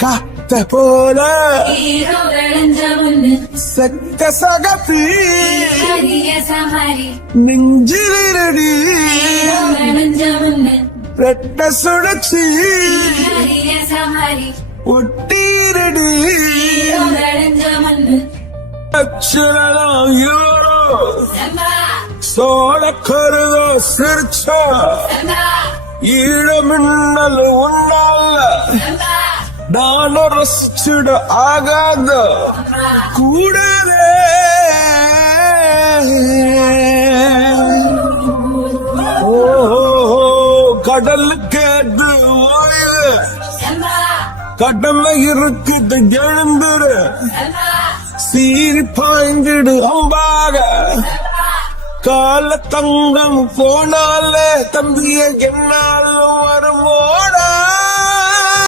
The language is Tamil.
காத்த போல சக்க சகத்து முன்னு செக்க நெஞ்சிலிருடி ரெட்ட சுழச்சி ஒட்டீரடி அச்சுரலாம் சோழ கருதோ ஈழமின்னல் உன்னால நான் ரசிச்சிட ஆகாத கூடவே ஓ கடலுக்கு அது ஓய்வு சம்பா இருக்குது எழுந்துடு சம்பா பாய்ந்துடு அம்பாக கால தங்கம் போனாலே தம்பிய என்னாலும் வருமோட